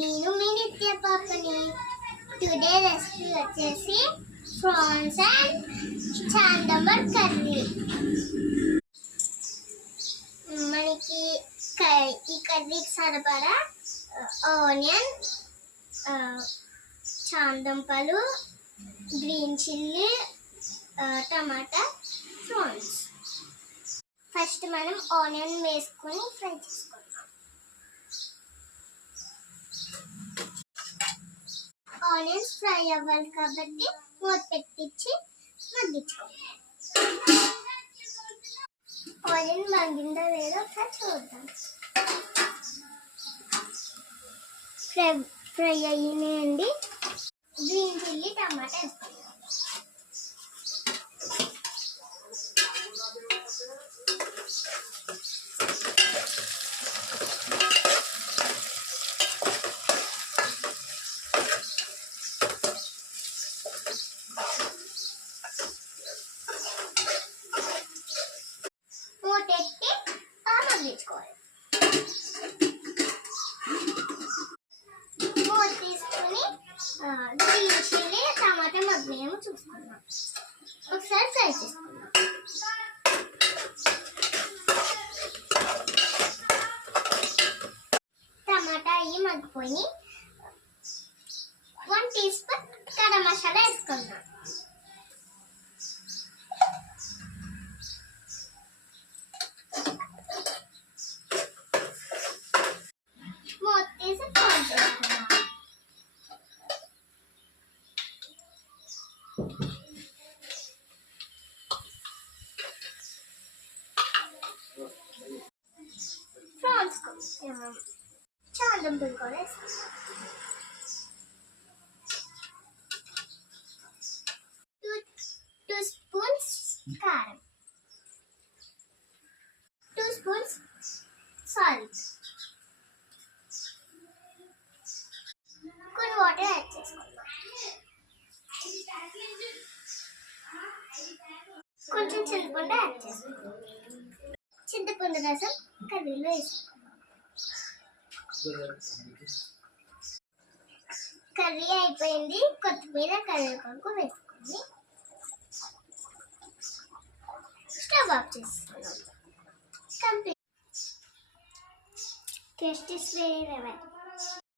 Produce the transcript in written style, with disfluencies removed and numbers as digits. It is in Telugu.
నేను మీ నిత్య పాపని. టుడే రెసిపీ వచ్చేసి ప్రాన్స్ అండ్ చాందమర్ కర్రీ. మనకి ఈ కర్రీకి సరిపడా ఆనియన్, చాందంపలు, గ్రీన్ చిల్లీ, టమాటా, ప్రాన్స్. ఫస్ట్ మనం ఆనియన్ వేసుకొని ఫ్రై చేసుకుందాం. ఆనియన్స్ ఫ్రై అవ్వాలి కాబట్టి మూత పెట్టించి మగ్గించుకోవాలి. ఆనియన్ మగ్గిందో లేదో ఒకసారి చూద్దాం. ఫ్రై అయ్యింది. గ్రీన్ చిల్లీ, టమాటా వేసుకుందాం. మూతెట్టి మగ్గించుకోవాలి. మూత తీసుకొని గ్రీన్ చిల్లీ, టమాటా మగ్గినేమో చూసుకుందాం. ఒకసారి ఫ్రై చేసుకుందాం. టమాటా అయ్యి మగ్గిపోయి 1 టీ స్పూన్ గరం మసాలా వేసుకుందాం. మూత తీసి ఫ్రై చేసుకుందాం. ప్రాన్స్ చాందంపులు కూడా వేసుకుందాం. 2 స్పూన్స్ కారం, 2 స్పూన్స్ సాల్ట్, కొన్ని వాటర్ యాడ్ చేసుకుందాం. కొంచెం చింతపండు యాడ్ చేసుకుందాం. చింతపండు రసం కర్రీలో వేసుకుందాం. కర్రీ అయిపోయింది. కొత్తిమీర, కరివేపాకు వేసుకొని స్టవ్ ఆఫ్ చేసుకుందాం. కంప్లీట్. Taste is very